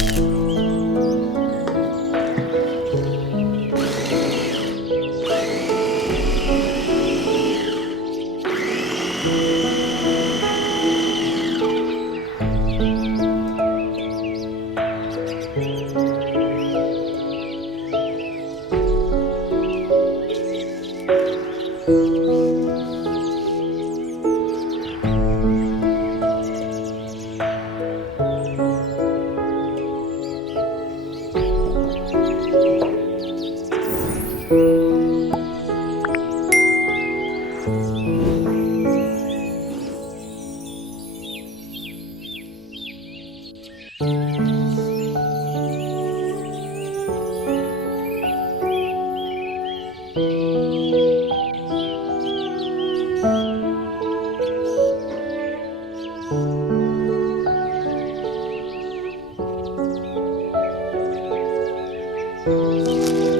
thank you Música